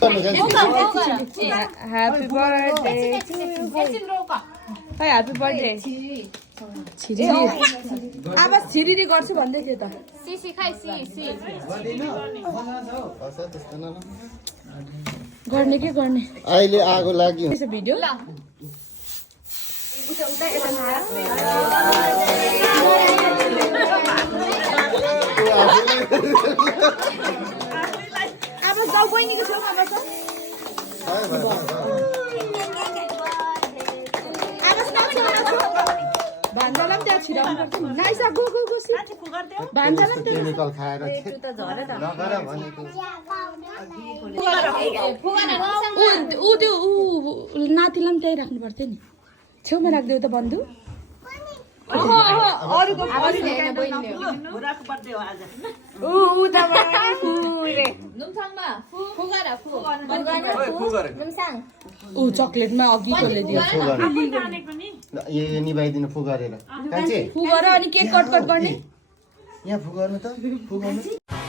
Happy birthday to you. Hey, happy birthday. अब छिरिरी गर्छु भन्दै थियो त गर्ने के गर्ने अहिले आगो लाग्यो भिडियो अब जाऊ बहिनीको छेउमा बस भान्जालाई पनि त्यहाँ छिराउनु पर्छ नि नाइसा गो गो गो भान्जालाई पनि त्यहाँ निकल खाएर नगर भनेको ऊ त्यो ऊ नातिलाई पनि त्यही राख्नु पर्थ्यो नि छेउमा राखिदेऊ त बन्धु ऊ चक्लेटमा अघि कसले दियो निभाइदिनु फुगारेर फुगर अनि केक कट गर्ने यहाँ फुगार्नु त फुगाउनु